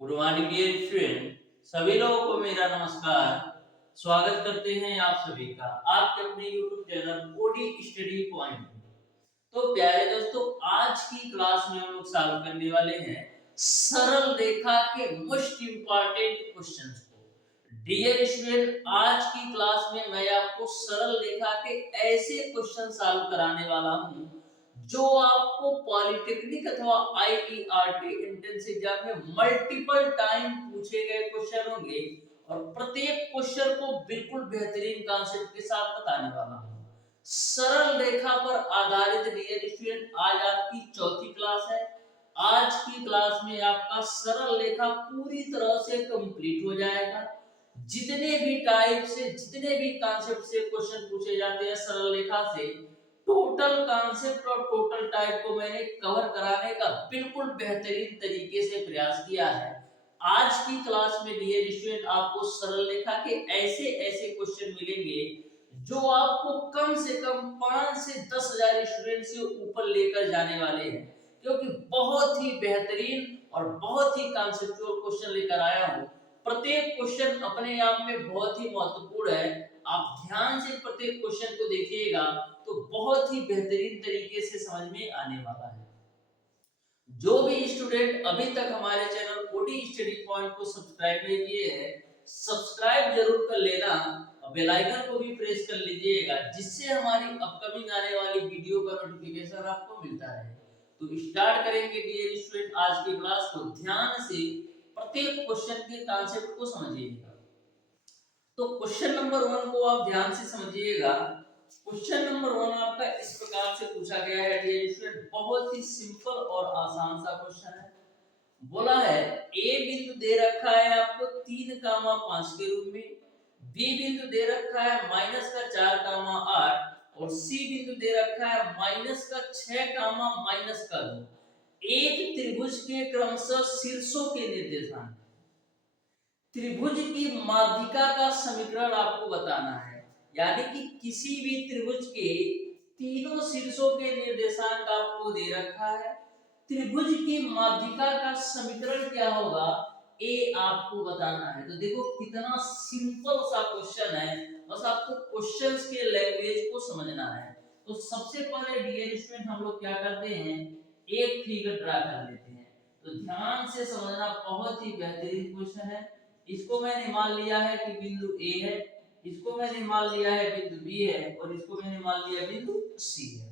Good morning dear student. सभी लोगों को मेरा नमस्कार। स्वागत करते हैं आप सभी का आपके अपने YouTube channel OD study point में। तो प्यारे दोस्तों, आज की क्लास में हम लोग सॉल्व करने वाले हैं सरल रेखा के मोस्ट इंपॉर्टेंट क्वेश्चंस को। डियर स्टूडेंट, आज की क्लास में मैं आपको सरल रेखा के ऐसे क्वेश्चन सॉल्व कराने वाला हूं जो आपको पॉलिटेक्निक अथवा आईईआरटी एंट्रेंस एग्जाम में मल्टीपल टाइम पूछे गए क्वेश्चन होंगे और प्रत्येक क्वेश्चन को बिल्कुल बेहतरीन कॉन्सेप्ट के साथ बताने वाला हूं। सरल रेखा पर आधारित डियर स्टूडेंट, आज आपकी चौथी क्लास है। आज की क्लास में आपका सरल रेखा पूरी तरह से कंप्लीट हो जाएगा। जितने भी टाइप से, जितने भी कॉन्सेप्ट से क्वेश्चन पूछे जाते हैं सरल रेखा से, टोटल कॉन्सेप्ट और टोटल टाइप को मैंने कवर कराने का बिल्कुल बेहतरीन तरीके से प्रयास किया है। आज की क्लास में डियर स्टूडेंट आपको सरल रेखा के ऐसे ऐसे क्वेश्चन मिलेंगे जो आपको कम से कम 5 से 10,000 स्टूडेंट से ऊपर लेकर जाने वाले हैं, क्योंकि बहुत ही बेहतरीन और बहुत ही कॉन्सेप्चुअल क्वेश्चन लेकर आया हूं। प्रत्येक क्वेश्चन अपने आप में बहुत ही महत्वपूर्ण है। आप ध्यान से प्रत्येक क्वेश्चन को देखिएगा तो बहुत ही बेहतरीन तरीके से समझ में आने वाला है। जो भी स्टूडेंट अभी तक हमारे चैनल ओडी स्टडी पॉइंट को सब्सक्राइब नहीं किए हैं, सब्सक्राइब जरूर कर लेना और बेल आइकन को भी प्रेस कर लीजिएगा, जिससे हमारी अपकमिंग आने वाली वीडियो का नोटिफिकेशन आपको मिलता रहे। तो स्टार्ट करेंगे डियर स्टूडेंट आज की क्लास को। ध्यान से प्रत्येक क्वेश्चन के कॉन्सेप्ट को समझिएगा। तो क्वेश्चन नंबर 1 को आप ध्यान से समझिएगा। क्वेश्चन नंबर 1 आपका इस प्रकार से पूछा गया है डियर स्टूडेंट, बहुत ही सिंपल और आसान सा क्वेश्चन है। बोला है ए बिंदु दे रखा है आपको 3,5 के रूप में, बी बिंदु दे रखा है -4,8 और सी बिंदु दे रखा है -6,-2। एक त्रिभुज के क्रमशः शीर्षों के निर्देशांक, त्रिभुज की माध्यिका का समीकरण आपको बताना है। यानी कि किसी भी त्रिभुज के तीनों शीर्षों के निर्देशांक आपको दे रखा है। त्रिभुज की माध्यिका का समीकरण क्या होगा, ए आपको बताना है। तो देखो कितना सिंपल सा क्वेश्चन है, बस आपको क्वेश्चंस के लैंग्वेज को समझना है। तो सबसे पहले डियर स्टूडेंट हम लोग क्या करते हैं, एक फिगर ड्रा कर लेते हैं। तो ध्यान से समझना, बहुत ही बेहतरीन क्वेश्चन है। इसको मैंने मान लिया है कि बिंदु ए है, इसको मैंने मान लिया है बिंदु बी है और इसको मैंने मान लिया बिंदु सी है।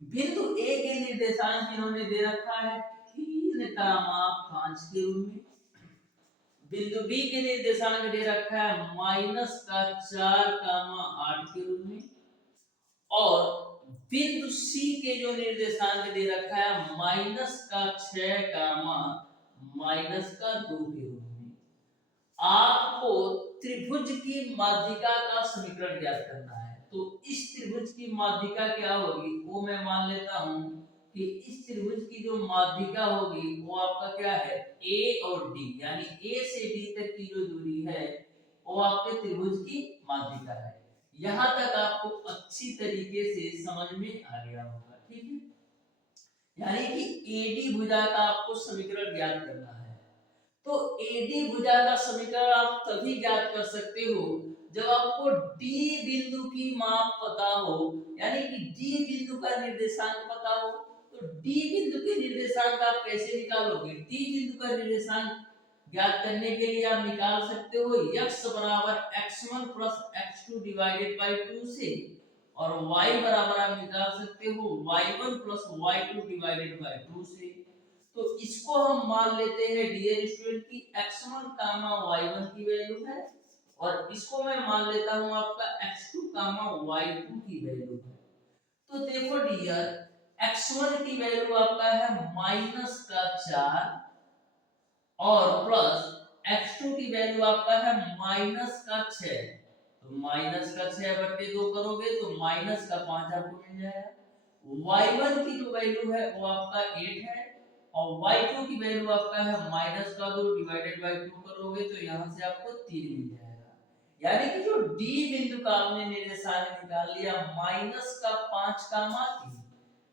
बिंदु ए के निर्देशांक इन्होंने दे रखा है 3,5 के रूप में। बिंदु बी के निर्देशांक दे रखा है -4,8 के रूप में और बिंदु सी के जो निर्देशांक दे रखा है -6,-2 के रूप में। आपको त्रिभुज की माध्यिका का समीकरण ज्ञात करना है। तो इस त्रिभुज की माध्यिका क्या होगी, वो मैं मान लेता हूं कि इस त्रिभुज की जो माध्यिका होगी वो आपका क्या है, ए और डी, यानी ए से डी तक की जो दूरी है वो आपके त्रिभुज की माध्यिका है। यहां तक आपको अच्छी तरीके से समझ में आ गया होगा, ठीक है। यानी कि एडी भुजा का आपको समीकरण ज्ञात करना है। तो एडी भुजा का समीकरण आप तभी ज्ञात कर सकते हो जब आपको डी बिंदु की माप पता हो, यानी कि डी बिंदु का निर्देशांक पता हो। तो डी बिंदु के निर्देशांक आप कैसे निकालोगे, डी बिंदु का निर्देशांक ज्ञात करने के लिए आप निकाल सकते हो x बराबर x1 plus x2 divided by 2 से, और y बराबर आप निकाल सकते हो y1 plus y2 divided by 2 से। तो इसको हम मान लेते हैं डियर स्टूडेंट की x1, y1 की वैल्यू है और इसको मैं मान लेता हूं आपका x2, y2 की वैल्यू है। तो देखो डियर, x1 की वैल्यू आपका है -4 और प्लस x2 की वैल्यू आपका है -6। तो -6/2 करोगे तो -5 आपको मिल जाएगा। y1 की जो वैल्यू है वो आपका 8 है और y2 की वैल्यू आपका है -2 डिवाइडेड बाय 2 करोगे तो यहां से आपको 3 मिल जाएगा। यानी कि जो d बिंदु का आपने निर्देशांक निकाल लिया -5,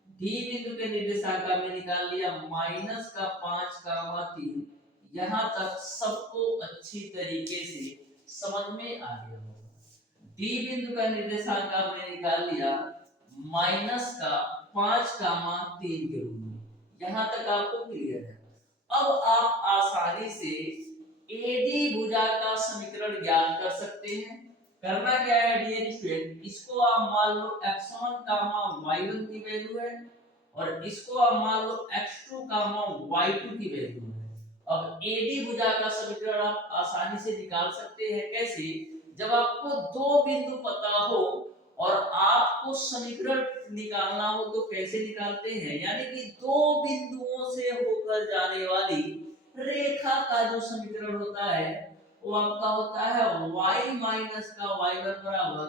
d बिंदु के निर्देशांक आपने निकाल लिया -5, यहाँ तक सबको अच्छी तरीके से समझ में आ गया होगा। डी बिंदु का निर्देशांक आपने निकाल लिया माइनस का 5,3 के रूप में, यहाँ तक आपको क्लियर है। अब आप आसानी से एडी भुजा का समीकरण ज्ञात कर सकते हैं। करना क्या है डियर स्टूडेंट, इसको आप मान लो x1 y1 की वैल्यू है और इसको आप मान लो x2 y2 की वैल्यू है। अब एडी भुजा का समीकरण आप आसानी से निकाल सकते हैं। कैसे? जब आपको दो बिंदु पता हो और आपको समीकरण निकालना हो तो कैसे निकालते हैं, यानी कि दो बिंदुओं से होकर जाने वाली रेखा का जो समीकरण होता है वो आपका होता है y माइनस का y1 बराबर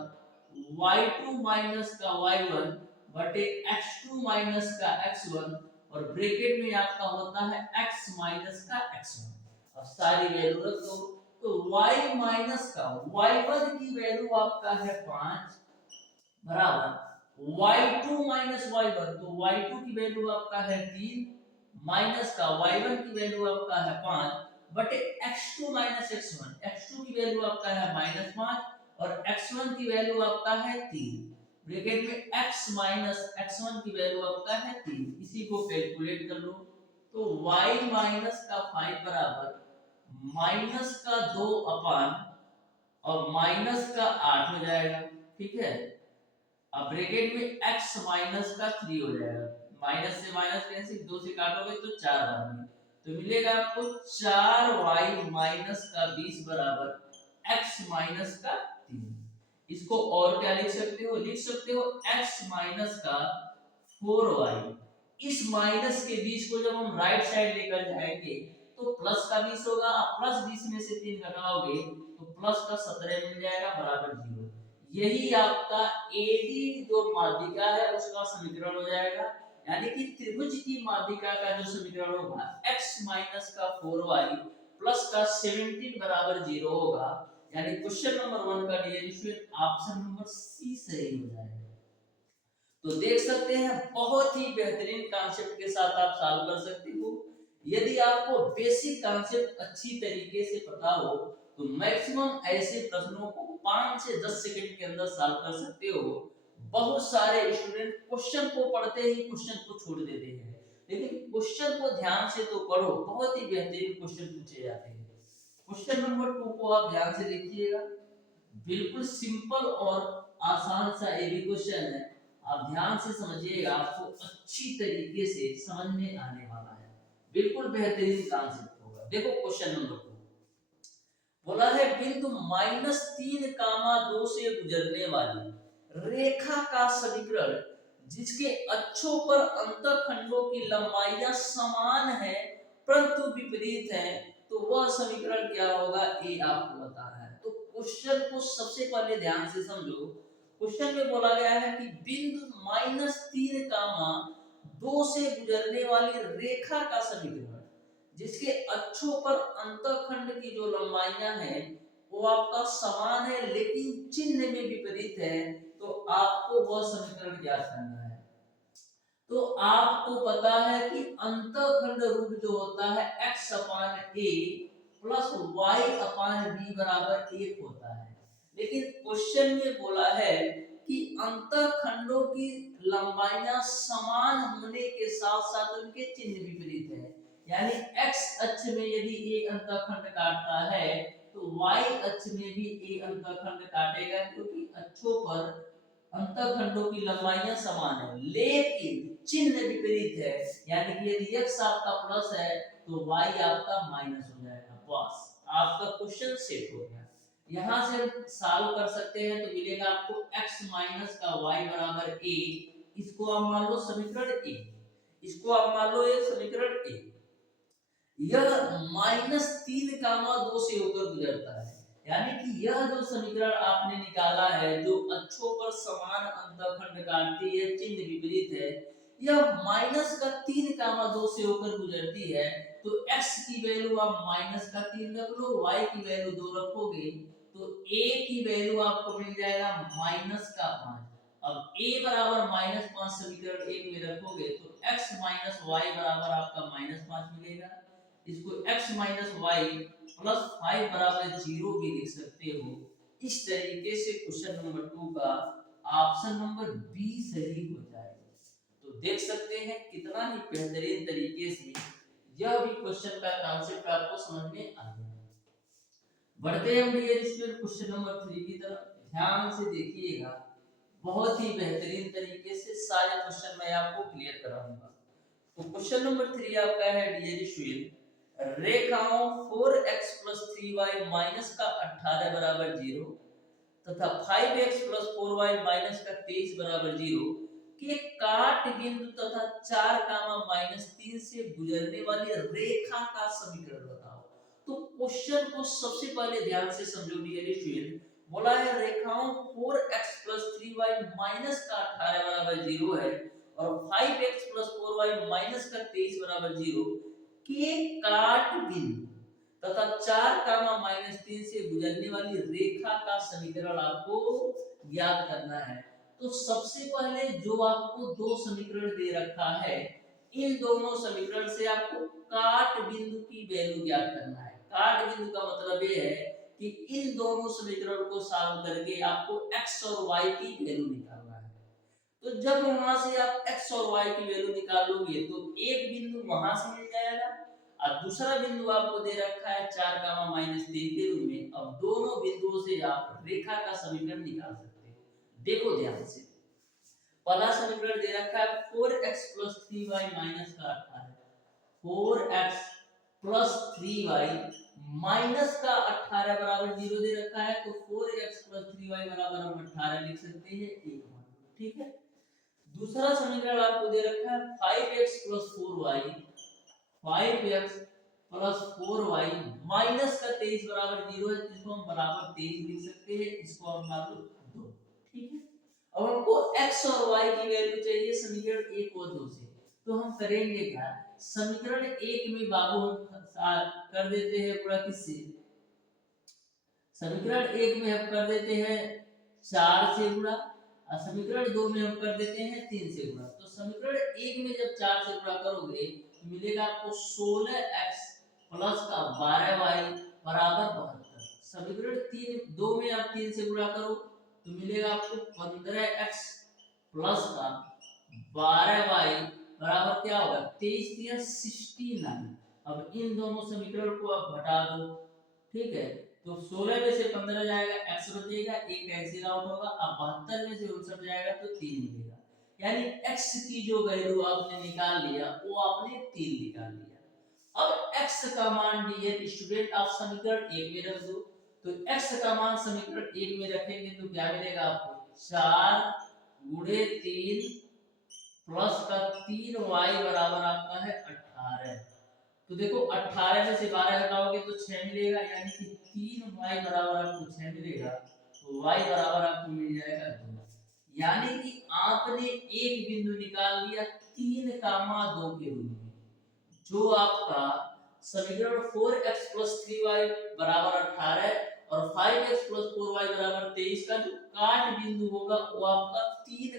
y2 माइनस का y1 बटे x2 माइनस का x1 और ब्रैकेट में आपका होता है x माइनस का x1। अब सारी वैल्यू रख दो तो y माइनस का y1 की वैल्यू आपका है 5 बराबर y2 माइनस y1, तो y2 की वैल्यू आपका है 3 माइनस का y1 की वैल्यू आपका है 5 बटे x2 माइनस x1, x2 की वैल्यू आपका है -5 और x1 की वैल्यू आपका है 3, ब्रैकेट में x माइनस x1 की वैल्यू आपका है 3। इसी को कैलकुलेट कर लो तो y माइनस का 5 बराबर माइनस का 2 अपान और माइनस का 8 हो जाएगा। ठीक है, अब ब्रैकेट में x माइनस का 3 हो जाएगा, माइनस से माइनस कैंसिल, 2 से काटोगे तो 4 बार में तो मिलेगा आपको 4y माइनस का 20 बराबर x माइनस का 3। इसको और क्या लिख सकते हो, लिख सकते हो x माइनस का 4y। इस माइनस के 20 को जब हम राइट साइड लेकर जाएंगे तो प्लस का 20 होगा, प्लस 20 में से 3 घटाओगे तो प्लस का 17 मिल जाएगा बराबर 0। यही आपका एडी जो माध्यिका है उसका समीकरण हो जाएगा, यानी कि त्रिभुज की माध्यिका का जो समीकरण होगा x माइनस का 4y प्लस का 17 बराबर 0 होगा, यानी क्वेश्चन नंबर 1 का डियर ऑप्शन नंबर सी सही हो जाएगा। तो देख सकते हैं बहुत ही बेहतरीन कॉन्सेप्ट के साथ आप सॉल्व कर सकते हो। यदि आपको बेसिक कॉन्सेप्ट अच्छी तरीके से पता हो तो मैक्सिमम ऐसे प्रश्नों को 5 से 10 सेकंड के अंदर सॉल्व कर सकते हो। बहुत सारे स्टूडेंट क्वेश्चन को पढ़ते ही क्वेश्चन को छोड़ देते हैं, लेकिन क्वेश्चन को ध्यान से तो पढ़ो, बहुत ही बेहतरीन क्वेश्चन पूछे जाते हैं। क्वेश्चन नंबर 2 को आप ध्यान से देखिएगा, बिल्कुल सिंपल और आसान सा ये भी क्वेश्चन है, आप ध्यान से समझिएगा, आपको अच्छी तरीके से समझ में आने वाला है, बिल्कुल बेहतरीन कॉन्सेप्ट होगा। देखो क्वेश्चन नंबर 2 बोला है बिंदु -3, 2 से गुजरने वाली रेखा का समीकरण जिसके अक्षों पर अंतःखंडों की लंबाइयां समान है परंतु विपरीत है, तो वह समीकरण क्या होगा, ये आपको बताना है। तो क्वेश्चन को सबसे पहले ध्यान से समझो। क्वेश्चन में बोला गया है कि बिंदु -3, 2 से गुजरने वाली रेखा का समीकरण जिसके अक्षों पर अंतःखंड की जो लंबाइयां हैं वो आपका समान है लेकिन चिन्ह में विपरीत है, तो आपको वह समीकरण ज्ञात करना है। तो आपको पता है कि अंतःखंड रूप जो होता है x upon a plus y upon b बराबर 1 होता है, लेकिन क्वेश्चन में बोला है कि अंतःखंडों की लंबाइयां समान होने के साथ साथ उनके चिन्ह विपरीत है, यानी x अक्ष में यदि a अंतःखंड काटता है तो y अक्ष में भी a अंतःखंड काटेगा, क्योंकि अक्षों पर अंतःखंडों की लंबाइयां समान है लेकिन चिन्ह विपरीत है, यानी कि यदि x आपका प्लस है तो y आपका माइनस हो जाएगा। बस आपका क्वेश्चन सेट हो गया। यहां से हम सॉल्व कर सकते हैं तो मिलेगा आपको x माइनस का y बराबर a, इसको आप मान लो समीकरण a, इसको आप मान लो ये समीकरण a। यह -3, 2 से होकर गुजरता है, यानी कि यह जो समीकरण आपने निकाला है जो अक्षों पर समान अंतःखंड काटती है चिन्ह विपरीत है, यह -3, 2 से होकर गुजरती है, तो x की वैल्यू आप -3 रख लो, y की वैल्यू 2 रखोगे तो a की वैल्यू आपको मिल जाएगा -5। अब a बराबर -5 समीकरण 1 में रखोगे तो x y बराबर आपका -5 मिलेगा। इसको x माइनस वाई प्लस 5 बराबर 0 भी लिख सकते हो। इस तरीके से क्वेश्चन नंबर 2 का ऑप्शन नंबर बी सही हो जाएगा। तो देख सकते हैं कितना ही बेहतरीन तरीके से यह भी क्वेश्चन का कॉन्सेप्ट आपको समझ में आ गया। बढ़ते हैं हम क्वेश्चन नंबर 3 की तरफ। ध्यान से देखिएगा, बहुत ही बेहतरीन तरीके से सारे क्वेश्चन मैं आपको क्लियर कराऊंगा। तो क्वेश्चन नंबर 3 आपका है डियर स्टूडेंट, रेखाओं 4x + 3y माइनस का 18 बराबर 0 तथा 5x + 4y माइनस का 23 बराबर 0 के काट बिंदु तथा 4, -3 से गुजरने वाली रेखा का समीकरण बताओ। तो क्वेश्चन को सबसे पहले ध्यान से समझो डियर स्टूडेंट। बोला है रेखाओं 4x + 3y माइनस का 18 बराबर 0 है और 5x + 4y माइनस का 23 बराबर 0 के काट बिंदु तथा 4, -3 से गुजरने वाली रेखा का समीकरण आपको ज्ञात करना है। तो सबसे पहले जो आपको दो समीकरण दे रखा है, इन दोनों समीकरण से आपको काट बिंदु की वैल्यू ज्ञात करना है। काट बिंदु का मतलब ये है कि इन दोनों समीकरण को सॉल्व करके आपको x और y की वैल्यू निकालना है। तो जब वहां से आप x और y की वैल्यू निकालोगे तो एक बिंदु वहां से मिल जाएगा और दूसरा बिंदु आपको दे रखा है 4, -3 के रूप में। अब दोनों बिंदुओं से आप रेखा का समीकरण निकाल सकते हो। देखो ध्यान से, पहला समीकरण दे रखा है 4x + 3y माइनस का 18, 4x + 3y माइनस का 18 बराबर 0 दे रखा है। तो 4x + 3y बराबर हम 18 लिख सकते हैं, एक मान। ठीक है। दूसरा समीकरण आपको दे रखा है 5x + 4y, 5x + 4y minus का 23 बराबर 0 है, जिसको हम बराबर 23 लिख सकते हैं, इसको हम मान लो 2। ठीक है। अब हमको x और y की वैल्यू चाहिए समीकरण 1 और 2 से। तो हम करेंगे क्या, समीकरण 1 में बाबू हम कर देते हैं पूरा किससे, समीकरण 1 में हम कर देते हैं 4 से गुणा और समीकरण 2 में हम कर देते हैं 3 से गुणा। तो समीकरण 1 में जब 4 से गुणा करोगे तो मिलेगा आपको 16x + 12y बराबर 72। समीकरण 2 में आप 3 से गुणा करो तो मिलेगा आपको 15x + 12y बराबर क्या होगा, 23 69। अब इन दोनों समीकरण को आप घटा दो। ठीक है। तो 16 में से 15 जाएगा, x बचेगा, एक कैंसिल आउट होगा। अब 72 में से 59 जाएगा तो 3 मिलेगा। यानी x की जो वैल्यू आपने निकाल लिया वो आपने 3 निकाल लिया। अब x का मान डियर स्टूडेंट आप समीकरण 1 में रख दो। तो x का मान समीकरण 1 में रखेंगे तो क्या मिलेगा आपको, 4 × 3 प्लस का 3y बराबर आपका है 18। तो देखो 18 में से 12 घटाओगे तो 6 मिलेगा, यानी कि 3y बराबर आपको 6 मिलेगा। तो y बराबर आपको मिल जाएगा 2। यानी कि आपने एक बिंदु निकाल लिया 3, 2 के रूप में। जो आपका समीकरण 4x + 3y बराबर 18 और 5x + 4y बराबर 23 का जो काट बिंदु होगा वो आपका 3,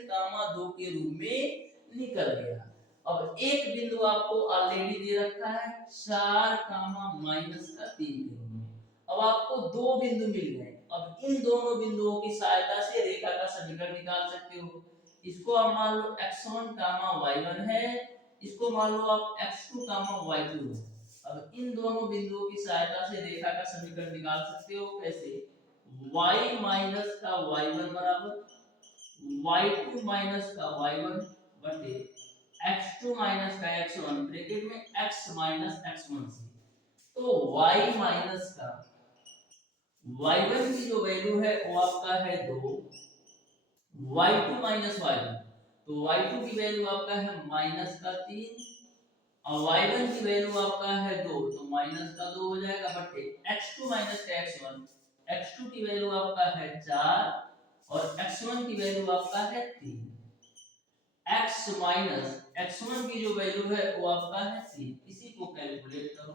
2 के रूप में निकल गया। अब एक बिंदु आपको ऑलरेडी दे रखा है 4, -3 के रूप में। अब आपको दो बिंदु मिल गए। अब इन दोनों बिंदुओं की सहायता से रेखा का समीकरण निकाल सकते हो। इसको आप मान लो x1, y1 है, इसको मान लो आप x2, y2 है। अब इन दोनों बिंदुओं की सहायता से रेखा का समीकरण निकाल सकते हो। कैसे, y माइनस का y1 बराबर y2 माइनस का y1 बटे x2 माइनस का x1 ब्रैकेट में x माइनस x1 से। तो y माइनस का y1 की जो वैल्यू है वो आपका है 2, y2 माइनस y1, तो y2 की वैल्यू आपका है -3 और y1 की वैल्यू आपका है 2, तो -2 हो जाएगा बटे x2 माइनस का x1, x2 की वैल्यू आपका है 4 और x1 की वैल्यू आपका है 3। x माइनस x1 की जो वैल्यू है वो आपका है 3। इसी को कैलकुलेट करो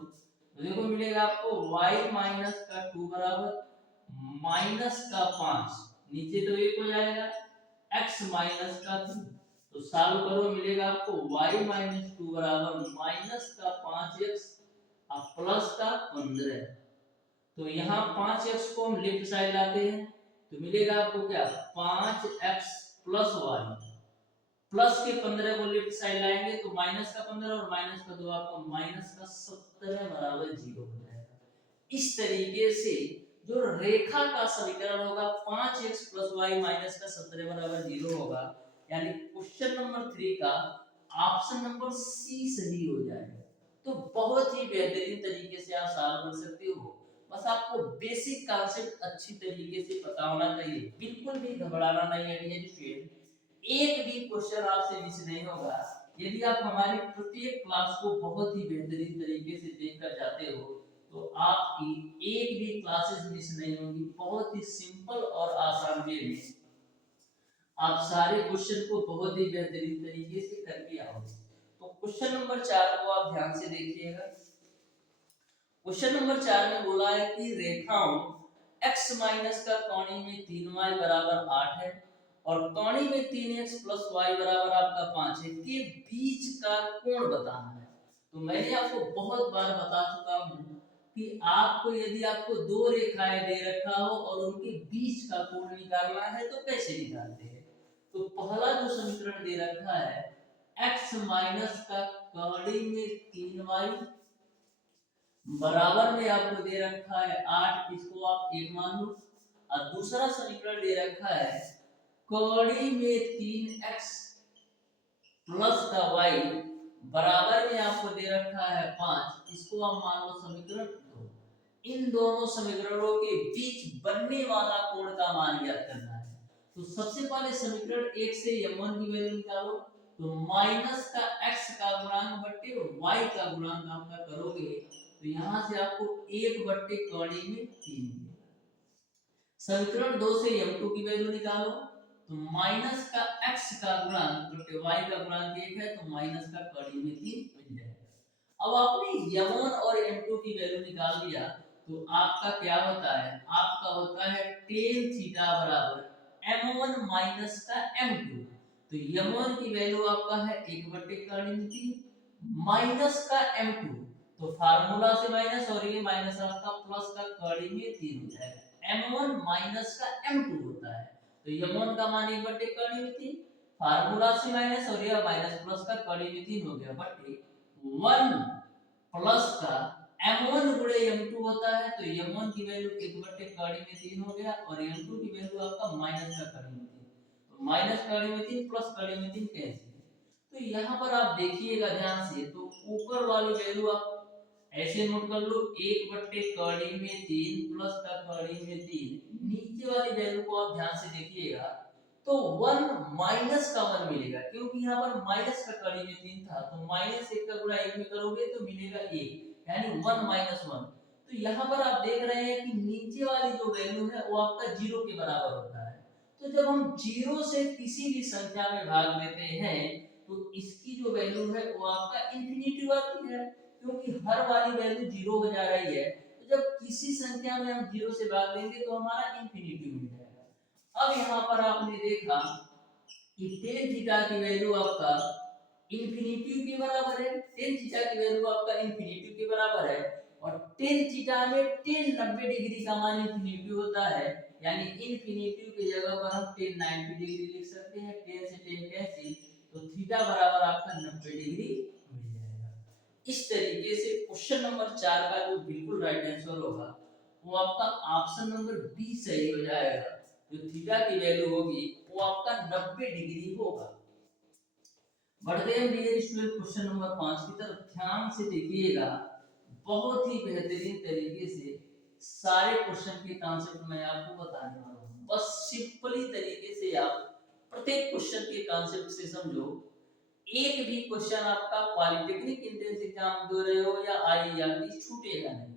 तो देखो मिलेगा आपको y माइनस का 2 बराबर माइनस का 5, नीचे तो 1 हो जाएगा, x माइनस का 3। तो सॉल्व करो मिलेगा आपको y माइनस 2 बराबर माइनस का 5x अब प्लस का 15, तो यहाँ 5x को हम लेफ्ट साइड लाते हैं तो मिलेगा आपको क्या 5x प्लस वाई, प्लस के 15 को लेफ्ट साइड लाएंगे तो माइनस का 15 और माइनस का 2 आपको माइनस का 17 बराबर 0 हो जाएगा। इस तरीके से जो रेखा का समीकरण होगा 5x प्लस वाई माइनस का 17 बराबर 0 होगा, यानी क्वेश्चन नंबर 3 का ऑप्शन नंबर सी सही हो जाएगा। तो बहुत ही बेहतरीन तरीके से आप सॉल्व कर सकते हो, बस आपको बेसिक कॉन्सेप्ट अच्छी तरीके से पता होना चाहिए, बिल्कुल भी घबराना नहीं है डियर स्टूडेंट। एक भी क्वेश्चन आपसे मिस नहीं होगा यदि आप हमारे प्रत्येक क्लास को बहुत ही बेहतरीन तरीके से देखकर जाते हो, तो आपकी एक भी क्लासेस मिस नहीं होंगी। बहुत ही सिंपल और आसान वे में आप सारे क्वेश्चन को बहुत ही बेहतरीन तरीके से करके आओगे। तो क्वेश्चन नंबर 4 को आप ध्यान से देखिएगा। क्वेश्चन नंबर 4 में बोला है कि रेखाओं x माइनस का कोणीय में 3y बराबर 8 है और कोणीय में 3x प्लस वाई बराबर आपका 5 है के बीच का कोण बताना है। तो मैंने आपको बहुत बार बता चुका हूं कि आपको यदि आपको दो रेखाएं दे रखा हो और उनके बीच का कोण निकालना है तो कैसे निकालते हैं। तो पहला जो समीकरण दे रखा है x माइनस का कोणीय में 3y बराबर में आपको दे रखा है 8, इसको आप 1 मान लो। और दूसरा समीकरण दे रखा है कोणीय में 3x प्लस का y बराबर में आपको दे रखा है 5, इसको आप मान लो समीकरण 2। इन दोनों समीकरणों के बीच बनने वाला कोण का मान ज्ञात करना है। तो सबसे पहले समीकरण 1 से m1 की वैल्यू निकालो, तो माइनस का x का गुणांक बट्टे y का गुणांक आपका करोगे तो यहां से आपको 1 बट्टे कोणीय में 3 मिलेगा। समीकरण 2 से m2 की वैल्यू निकालो, तो माइनस का x का गुणांक बट्टे y का गुणांक 1 है तो माइनस का कोणीय में 3 मिल जाएगा। अब आपने m1 और m2 की वैल्यू निकाल दिया तो आपका क्या होता है, आपका होता है tan थीटा बराबर m1 माइनस का m2। तो m1 की वैल्यू आपका है 1 बट्टे कोणीय में 3 माइनस का m2, तो फार्मूला से माइनस और ये माइनस आपका प्लस का कोणीय में 3 हो जाएगा। m1 माइनस का m2 होता है, तो m1 का मान 1 बट्टे कोणीय में 3, फार्मूला से माइनस और ये माइनस प्लस का कोणीय में 3 हो गया बट्टे 1 प्लस का m1 गुणे m2 होता है, तो m1 की वैल्यू 1 बट्टे कोणीय में 3 हो गया और m2 की वैल्यू आपका माइनस का कोणीय में 3, तो माइनस कोणीय में 3 प्लस कोणीय में 3 कैंसिल। तो यहाँ पर आप देखिएगा ध्यान से, तो ऊपर वाली वैल्यू आप ऐसे नोट कर लो 1 बट्टे कोणीय में 3 प्लस का कोणीय में 3, नीचे वाली वैल्यू को आप ध्यान से देखिएगा तो 1 माइनस का 1 मिलेगा, क्योंकि यहाँ पर माइनस का कोणीय में 3 था तो माइनस 1 का गुणा 1 में करोगे तो मिलेगा 1, यानी 1 माइनस 1। तो यहाँ पर आप देख रहे हैं कि नीचे वाली जो वैल्यू है वो आपका 0 के बराबर होता है। तो जब हम 0 से किसी भी संख्या में भाग लेते हैं तो इसकी जो वैल्यू है वो आपका इंफिनिटी आती है, क्योंकि हर वाली वैल्यू 0 हो जा रही है। तो जब किसी संख्या में हम 0 से भाग देंगे तो हमारा इंफिनिटी मिल जाएगा। अब यहाँ पर आपने देखा कि tan थीटा की वैल्यू आपका इंफिनिटी के बराबर है, tan थीटा की वैल्यू आपका इंफिनिटी के बराबर है और tan थीटा में tan 90 डिग्री का मान इंफिनिटी होता है, यानी इंफिनिटी की जगह पर हम tan 90 डिग्री लिख सकते हैं, tan से tan कैंसिल, तो थीटा बराबर आपका 90 डिग्री मिल जाएगा। इस तरीके से क्वेश्चन नंबर 4 का जो बिल्कुल राइट आंसर होगा वो आपका ऑप्शन नंबर बी सही हो जाएगा। जो थीटा की वैल्यू होगी वो आपका 90 डिग्री होगा। बढ़ते हैं डियर स्टूडेंट क्वेश्चन नंबर 5 की तरफ, ध्यान से देखिएगा। बहुत ही बेहतरीन तरीके से सारे क्वेश्चन के कॉन्सेप्ट मैं आपको बताने वाला हूं, बस सिंपली तरीके से आप प्रत्येक क्वेश्चन के कॉन्सेप्ट से समझो। एक भी क्वेश्चन आपका पॉलिटेक्निक एंट्रेंस एग्जाम दे रहे हो या आईआईटी छूटेगा नहीं।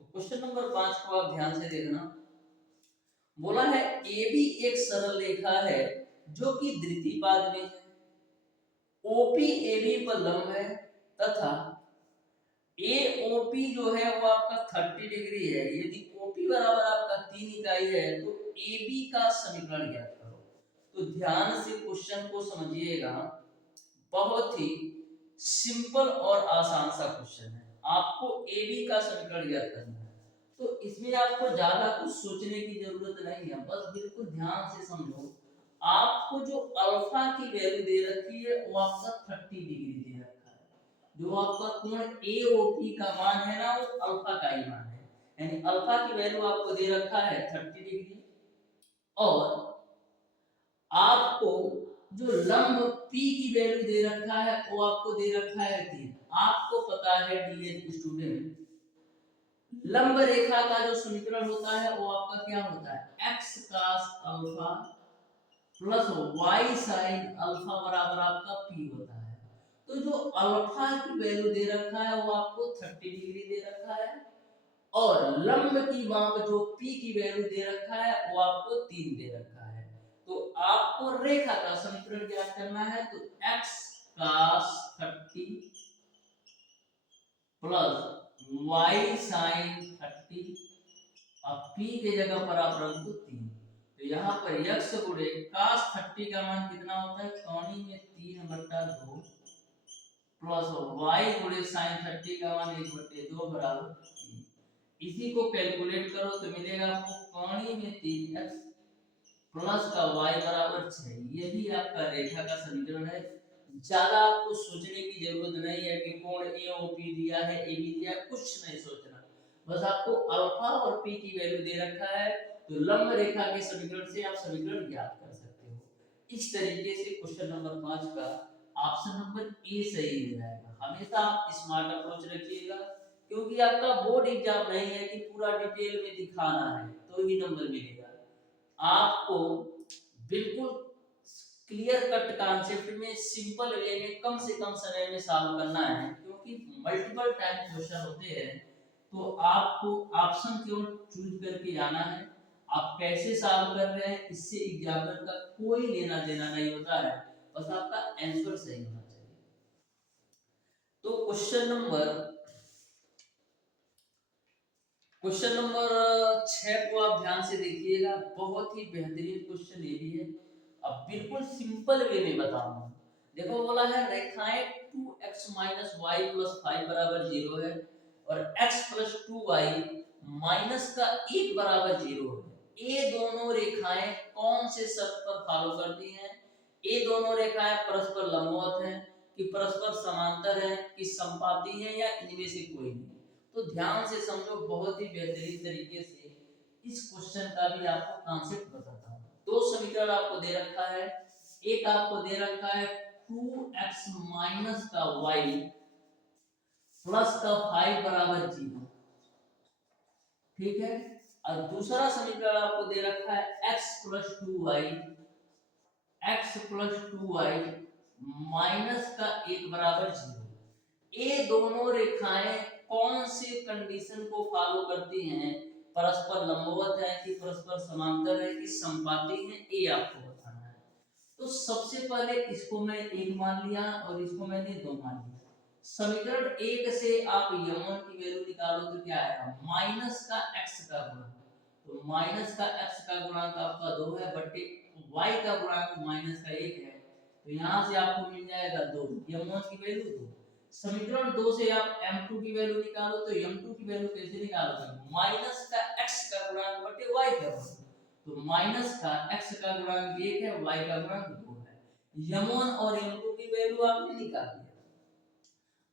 तो क्वेश्चन नंबर 5 को आप ध्यान से देखना। बोला है AB एक सरल रेखा है जो कि द्वितीयपाद में है, OP AB पर लंब है तथा AOP जो है वो आपका 30 डिग्री है। यदि OP बराबर आपका 3 इकाई है तो AB का समीकरण ज्ञात करो। तो ध्यान से क्वेश्चन को समझिएगा, बहुत ही सिंपल और आसान सा क्वेश्चन है। आपको ए बी का समीकरण ज्ञात करना है। तो इसमें आपको ज्यादा कुछ सोचने की जरूरत नहीं है, बस बिल्कुल ध्यान से समझो। आपको जो अल्फा की वैल्यू दे रखी है वो आपका 30 डिग्री दे रखा है। जो आपका कोण AOP का मान है ना, वो अल्फा का ही मान है, यानी अल्फा की वैल्यू आपको दे रखा है 30 डिग्री। और आपको जो लंब P की वैल्यू दे रखा है वो आपको दे रखा है 3। आपको पता है डियर स्टूडेंट, लंब रेखा का जो समीकरण होता है वो आपका क्या होता है, x cos alpha plus y sin alpha बराबर आपका p होता है। तो जो अल्फा की वैल्यू दे रखा है वो आपको 30 डिग्री दे रखा है, और लंब की माप जो p की वैल्यू दे रखा है वो आपको 3 दे रखा है। तो आपको रेखा का समीकरण ज्ञात करना है, तो x cos 30 plus y sin 30, अब p के जगह पर आप रख दो 3। तो यहाँ पर x गुणे cos 30 का मान कितना होता है, कौणी में 3/2 प्लस y गुणे sin 30 का मान 1/2 बराबर 3। इसी को कैलकुलेट करो तो मिलेगा आपको कौणी में 3x प्लस का y बराबर 6। यही आपका रेखा का समीकरण है। ज्यादा आपको सोचने की जरूरत नहीं है कि कोण AOP दिया है, AB दिया है, कुछ नहीं सोचना। बस आपको अल्फा और p की वैल्यू दे रखा है, तो लंब रेखा के समीकरण से आप समीकरण ज्ञात कर सकते हो। इस तरीके से क्वेश्चन नंबर 5 का ऑप्शन नंबर ए सही हो जाएगा। हमेशा आप स्मार्ट अप्रोच रखिएगा, क्योंकि आपका बोर्ड एग्जाम नहीं है कि पूरा डिटेल में दिखाना है तो ही नंबर मिलेगा। आपको बिल्कुल क्लियर कट कॉन्सेप्ट में सिंपल वे में कम से कम समय में सॉल्व करना है, क्योंकि मल्टीपल टाइम क्वेश्चन होते हैं। तो आपको ऑप्शन क्यों चूज करके आना है, आप कैसे सॉल्व कर रहे हैं, इससे एग्जामिनर का कोई लेना देना नहीं होता है, बस आपका आंसर सही होना चाहिए। तो क्वेश्चन नंबर 6 को आप ध्यान से देखिएगा, बहुत ही बेहतरीन क्वेश्चन ये भी है। अब बिल्कुल सिंपल वे में बताऊंगा। देखो बोला है रेखाएं 2x - y + 5 बराबर 0 है और x + 2y माइनस का 1 बराबर 0 है। ये दोनों रेखाएं कौन से शर्त पर फॉलो करती हैं? ये दोनों रेखाएं परस्पर लंबवत हैं कि परस्पर समांतर हैं कि समपाती हैं, या इनमें से कोई नहीं? तो ध्यान से समझो, बहुत ही बेहतरीन तरीके से इस क्वेश्चन का भी आपको कॉन्सेप्ट बताता हूं। दो समीकरण आपको दे रखा है, एक आपको दे रखा है 2x - का y प्लस का 5 बराबर 0, ठीक है। और दूसरा समीकरण आपको दे रखा है x + 2y माइनस का 1 बराबर 0। ये दोनों रेखाएं कौन से कंडीशन को फॉलो करती हैं? परस्पर लंबवत है कि परस्पर समांतर है कि समपाती है, ये आपको बताना है। तो सबसे पहले इसको मैं 1 मान लिया और इसको मैंने 2 मान लिया। समीकरण 1 से आप यमन की वैल्यू निकालो तो क्या आएगा, माइनस का x का गुणा। तो माइनस का x का गुणांक आपका 2 है, बटे y का गुणांक माइनस का 1 है, तो यहाँ से आपको मिल जाएगा 2, यमन की वैल्यू 2। समीकरण 2 से आप m2 की वैल्यू निकालो, तो m2 की वैल्यू कैसे निकालोगे, माइनस का x का गुणांक बटे y का गुणांक। तो माइनस का x का गुणांक 1 है, y का गुणांक 2 है। m1 और m2 की वैल्यू आपने निकाल दी।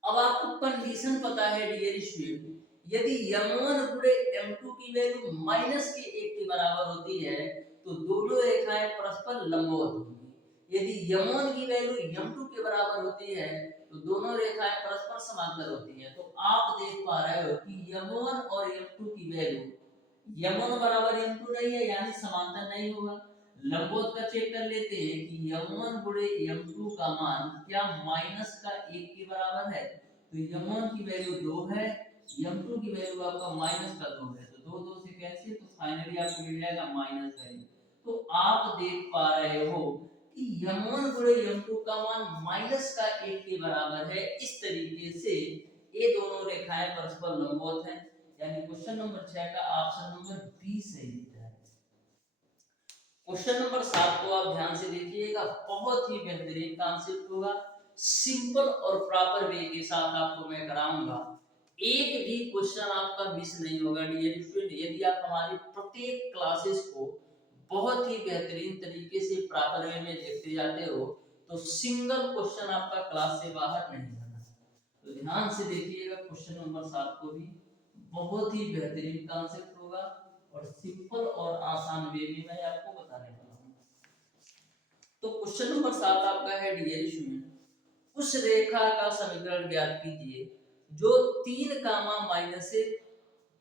अब आपको कंडीशन पता है डियर स्टूडेंट, यदि m1 गुणे m2 की वैल्यू माइनस के 1 के बराबर होती है तो दोनों रेखाएं परस्पर लंबवत होंगी। यदि m1 की वैल्यू m2 के बराबर होती है तो दोनों रेखाएं परस्पर समांतर होती हैं। तो आप देख पा रहे हो कि m1 और m2 की वैल्यू m1 बराबर m2 नहीं है, यानी समांतर नहीं होगा। लंबवत का चेक कर लेते हैं कि m1 गुणे m2 का मान क्या माइनस का 1 के बराबर है। तो m1 की वैल्यू 2 है, m2 की वैल्यू आपका माइनस का 2 है, तो 2 2 से कैंसिल, तो फाइनली आपको मिल जाएगा माइनस का 1। तो आप देख पा रहे हो कि m1 गुणे m2 का मान माइनस का 1 के बराबर है। इस तरीके से ये दोनों रेखाएं परस्पर लंबवत हैं, यानी क्वेश्चन नंबर 6 का ऑप्शन नंबर बी सही है। क्वेश्चन नंबर 7 को आप ध्यान से देखिएगा, बहुत ही बेहतरीन कॉन्सेप्ट होगा, सिंपल और प्रॉपर वे के साथ आपको मैं कराऊंगा। एक भी क्वेश्चन आपका मिस नहीं होगा डियर स्टूडेंट। यदि आप हमारी प्रत्येक क्लासेस को बहुत ही बेहतरीन तरीके से प्रॉपर वे में देखते जाते हो तो सिंगल क्वेश्चन आपका क्लास से बाहर नहीं जाना। तो ध्यान से देखिएगा क्वेश्चन नंबर 7 को भी, बहुत ही बेहतरीन कॉन्सेप्ट होगा और सिंपल और आसान वे में मैं आपको बताने वाला हूँ। तो क्वेश्चन नंबर 7 आपका है डियर स्टूडेंट, उस रेखा का समीकरण ज्ञात कीजिए जो 3,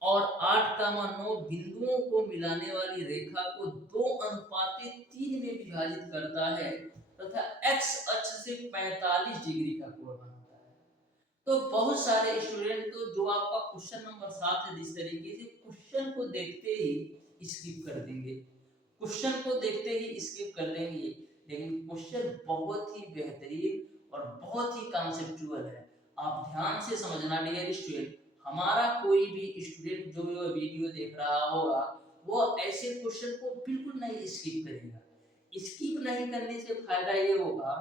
और 8, 9 बिंदुओं को मिलाने वाली रेखा को 2:3 में विभाजित करता है तथा x अक्ष से 45 डिग्री का कोण बनाता है। तो बहुत सारे स्टूडेंट तो जो आपका क्वेश्चन नंबर 7 है, जिस तरीके से क्वेश्चन को देखते ही स्किप कर देंगे, क्वेश्चन को देखते ही स्किप कर देंगे, लेकिन क्वेश्चन बहुत ही बेहतरीन और बहुत ही कॉन्सेप्चुअल है। आप ध्यान से समझना डियर स्टूडेंट, हमारा कोई भी स्टूडेंट जो वीडियो देख रहा होगा वो ऐसे क्वेश्चन को बिल्कुल नहीं स्किप करेगा। स्किप नहीं करने से फायदा ये होगा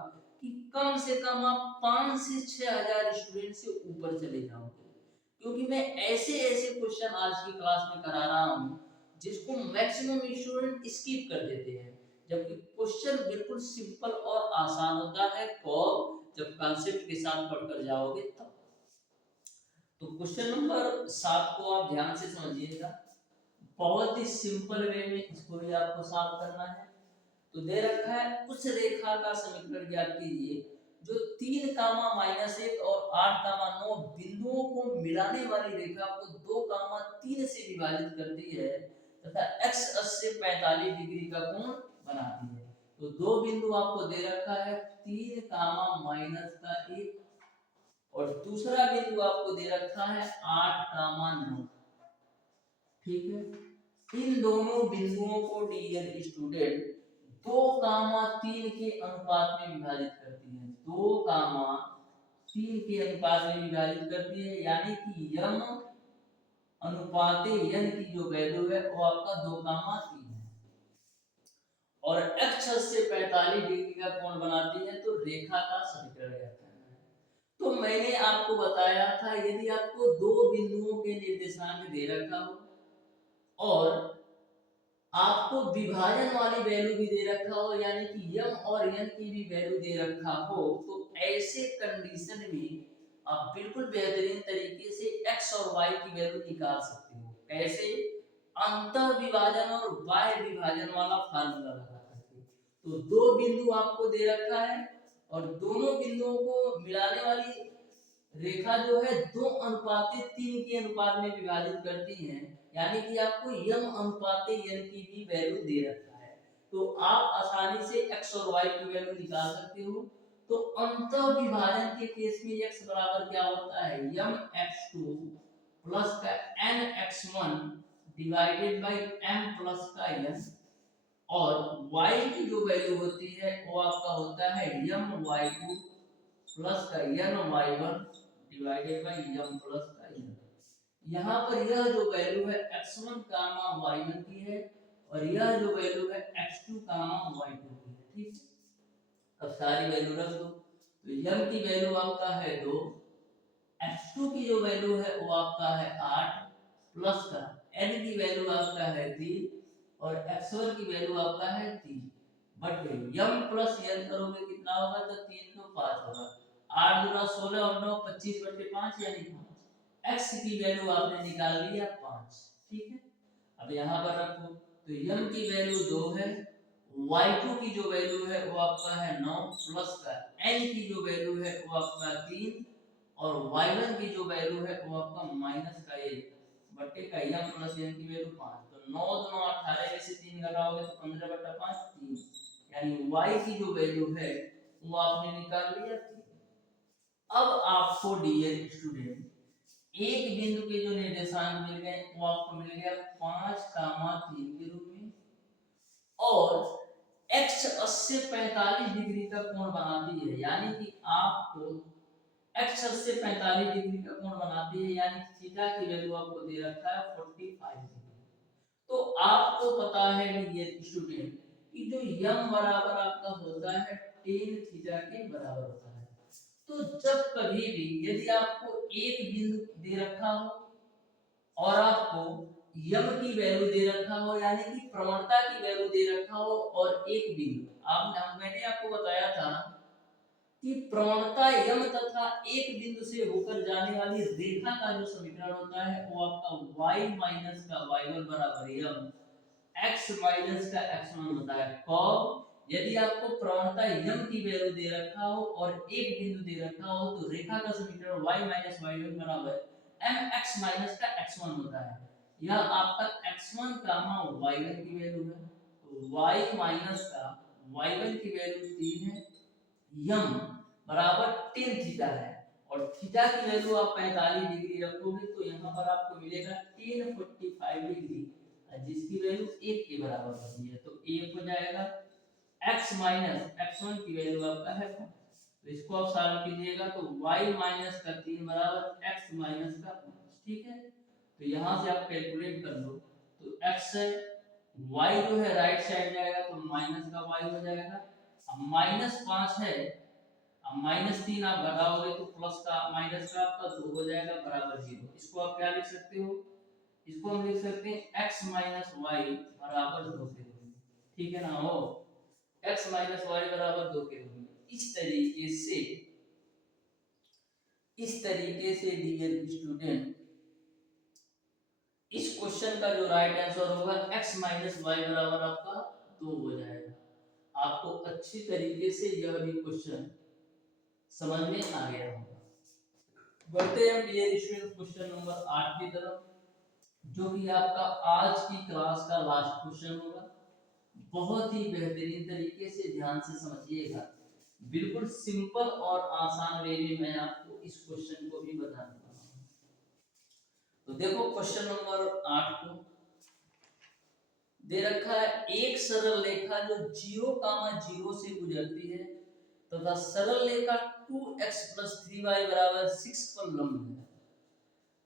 कि कम से कम आप 5 से 6,000 स्टूडेंट से ऊपर चले जाओगे, क्योंकि मैं ऐसे ऐसे क्वेश्चन आज की क्लास में करा रहा हूँ जिसको मैक्सिमम स्टूडेंट स्किप कर देते हैं, जबकि क्वेश्चन बिल्कुल सिंपल और आसान होता है। कब? जब कॉन्सेप्ट के साथ पढ़कर जाओगे तब। तो क्वेश्चन नंबर 7 को आप ध्यान से समझिएगा, बहुत ही सिंपल वे में इसको भी आपको सॉल्व करना है। तो दे रखा है उस रेखा का समीकरण ज्ञात कीजिए जो 3, -1 और 8, 9 बिंदुओं को मिलाने वाली रेखा को 2, 3 से विभाजित करती है तथा x अक्ष से 45 डिग्री का कोण बनाती है। तो दो बिंदु आपको दे रखा है 3, -1 और दूसरा बिंदु आपको दे रखा है 8, 9। ठीक है, इन दोनों बिंदुओं को डियर स्टूडेंट 2, 3 के अनुपात में विभाजित करती है, 2, 3 के अनुपात में विभाजित करती है, यानी कि यम अनुपाते यन की जो वैल्यू है वो आपका 2, 3 है और x से 45 डिग्री का कोण बनाती है। तो रेखा का समीकरण रहता है। तो मैंने आपको बताया था यदि आपको दो बिंदुओं के निर्देशांक दे रखा हो और आपको विभाजन वाली वैल्यू भी दे रखा हो, यानी कि यम और एन की भी वैल्यू दे रखा हो, तो ऐसे कंडीशन में आप बिल्कुल बेहतरीन तरीके से x और y की वैल्यू निकाल सकते हो। कैसे? अंतः विभाजन और बाह्य विभाजन वाला फार्मूला लगा करके। तो दो बिंदु आपको दे रखा है और दोनों बिंदुओं को मिलाने वाली रेखा जो है 2:3 के अनुपात में विभाजित करती है, यानी कि आपको यम अनुपाते यन की भी वैल्यू दे रखा है। तो आप आसानी से x और y की वैल्यू निकाल सकते हो। तो अंतः विभाजन के केस में x बराबर क्या होता है? यम x2 प्लस का n x1 divided by m plus का n, और y की जो वैल्यू होती है वो आपका होता है यम y2 प्लस का n y1 divided by m plus का n। यहाँ पर यह जो वैल्यू है x1, y1 की है और यह जो वैल्यू है x2, y2 की है। ठीक, अब सारी वैल्यू रख दो। तो m की वैल्यू आपका है 2, x2 की जो वैल्यू है वो आपका है 8 प्लस का n की वैल्यू आपका है 3 और x1 की वैल्यू आपका है 3 बट m प्लस n करोगे कितना होगा? तो 3 तो 5 होगा, 8 गुना 16 और 9 25/5 यानी 5। x की वैल्यू आपने निकाल लिया 5। ठीक है, अब यहाँ पर रखो। तो m की वैल्यू 2 है, y2 की जो वैल्यू है वो आपका है 9 प्लस का n की जो वैल्यू है वो आपका 3 और y1 की जो वैल्यू है वो आपका -1 बट्टे का m प्लस n की वैल्यू 5। तो 9 2 18 में से 3 घटाओगे तो 15/5 3, यानी y की जो वैल्यू है वो आपने निकाल लिया 3। अब आपको डियर स्टूडेंट एक बिंदु के जो निर्देशांक मिल गए वो आपको मिल गया 5, 3 के रूप में, और x 80 45 डिग्री का कोण बनाती है, यानी कि आपको x 80 45 डिग्री का कोण बनाती है, यानी थीटा की वैल्यू आपको दे रखा है 45 डिग्री। तो आपको पता है डियर स्टूडेंट कि जो m बराबर आपका होता है tan थीटा के बराबर होता है। तो जब कभी भी यदि आपको एक बिंदु दे रखा हो और आपको यम की वैल्यू दे रखा हो, यानी कि प्रवणता की वैल्यू दे रखा हो, और एक बिंदु मैंने आपको बताया था कि प्रवणता यम तथा एक बिंदु से होकर जाने वाली रेखा का जो समीकरण होता है वो आपका y माइनस का y1 बराबर यम x माइनस का x1 होता है। कब? यदि आपको प्रवणता यम की वैल्यू दे रखा हो और एक बिंदु दे रखा हो तो रेखा का समीकरण y माइनस y1 बराबर mx माइनस का x1 होता है। यह आपका x1 कामा y1 की वैल्यू है, तो y माइनस का y1 की वैल्यू 3 है, यम बराबर tan थीटा है, और थीटा की वैल्यू आप 45 डिग्री रखोगे तो यहाँ पर आपको मिलेगा tan 45 डिग्री, जिसकी वैल्यू 1 के बराबर होती है, तो 1 हो जाएगा। x माइनस x1 की वैल्यू आपका है, तो इसको आप सॉल्व कीजिएगा तो y माइनस का 3 बराबर x माइनस का 5, ठीक है। तो यहाँ से आप कैलकुलेट कर लो, तो x है, y जो है राइट साइड जाएगा तो माइनस का y हो जाएगा, अब माइनस 5 है, अब माइनस 3 आप घटाओगे तो प्लस का माइनस का आपका 2 हो जाएगा बराबर 0। इसको आप क्या लिख सकते हो? इसको हम लिख सकते हैं x माइनस वाई बराबर 2 के रूप में, ठीक है ना हो, x माइनस वाई बराबर 2 के रूप में। इस तरीके से डियर स्टूडेंट इस क्वेश्चन का जो राइट आंसर होगा x माइनस वाई बराबर आपका 2 हो जाएगा। आपको अच्छी तरीके से यह भी क्वेश्चन समझ में आ गया होगा। बढ़ते हैं डियर स्टूडेंट क्वेश्चन नंबर 8 की तरफ, जो कि आपका आज की क्लास का लास्ट क्वेश्चन होगा। बहुत ही बेहतरीन तरीके से ध्यान से समझिएगा, बिल्कुल सिंपल और आसान वे में मैं आपको इस क्वेश्चन को भी बता दूंगा। तो देखो क्वेश्चन नंबर 8 को दे रखा है, एक सरल रेखा जो 0, 0 से गुजरती है तथा तो सरल रेखा 2x + 3y बराबर 6 पर लंब है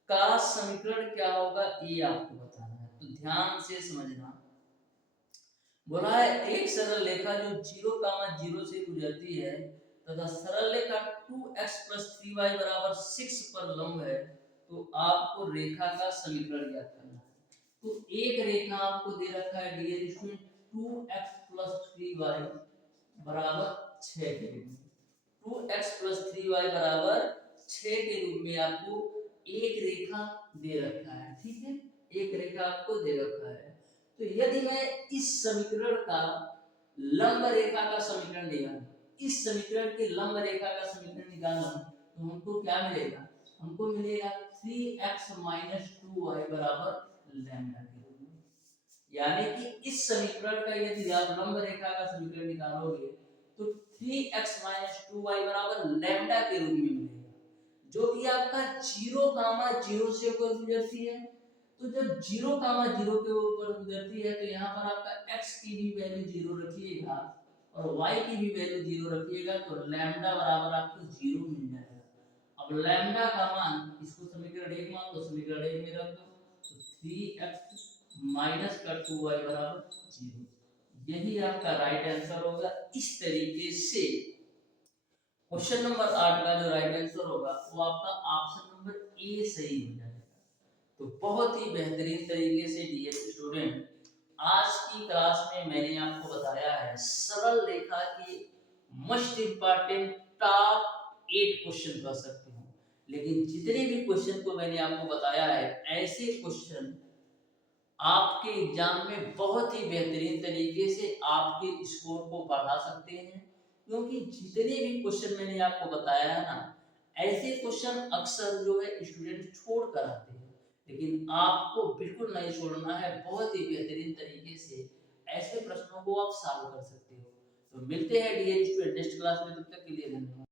का समीकरण क्या होगा, ये आपको बताना है। तो ध्यान से समझना, बोला है एक सरल रेखा जो 0, 0 से गुजरती है तथा सरल रेखा 2x + 3y बराबर 6 पर लंब है, तो आपको रेखा का समीकरण ज्ञात करना है। तो एक रेखा आपको दे रखा है डियर स्टूडेंट 2x + 3y बराबर 6 के रूप में, 2x + 3y बराबर 6 के रूप में आपको एक रेखा दे रखा है, ठीक है, एक रेखा आपको दे रखा है। तो यदि मैं इस समीकरण का लंब रेखा का समीकरण निकालूं, इस समीकरण के लंब रेखा का समीकरण निकालूं तो हमको क्या मिलेगा, हमको मिलेगा 3x - 2y बराबर लैम्डा के रूप में। यानी कि इस समीकरण का यदि आप लंब रेखा का समीकरण निकालोगे तो 3x - 2y बराबर लैम्डा के रूप में मिलेगा, जो कि आपका 0, 0 से ऊपर गुजरती है। तो जब 0, 0 के ऊपर गुजरती है तो यहाँ पर आपका x की भी वैल्यू 0 रखिएगा और y की भी वैल्यू 0 रखिएगा, तो लैम्डा बराबर आपको 0 मिल जाएगा। अब लैम्डा का मान, इसको समीकरण 1 मान लो, समीकरण 1 में रख दो, तो 3x - 2y बराबर 0, यही आपका राइट आंसर होगा। इस तरीके से क्वेश्चन नंबर 8 का जो राइट आंसर होगा वो आपका ऑप्शन नंबर ए सही हो जाएगा। तो बहुत ही बेहतरीन तरीके से डियर स्टूडेंट आज की क्लास में मैंने आपको बताया है सरल रेखा के मोस्ट इंपॉर्टेंट टॉप 8 क्वेश्चन कर सकते हो, लेकिन जितने भी क्वेश्चन को मैंने आपको बताया है ऐसे क्वेश्चन आपके एग्जाम में बहुत ही बेहतरीन तरीके से आपके स्कोर को बढ़ा सकते हैं, क्योंकि जितने भी क्वेश्चन मैंने आपको बताया है ना, ऐसे क्वेश्चन अक्सर जो है स्टूडेंट छोड़ कर आते हैं, लेकिन आपको बिल्कुल नहीं छोड़ना है। बहुत ही बेहतरीन तरीके से ऐसे प्रश्नों को आप सॉल्व कर सकते हो। तो मिलते हैं डियर स्टूडेंट नेक्स्ट क्लास में, तब तक के लिए धन्यवाद।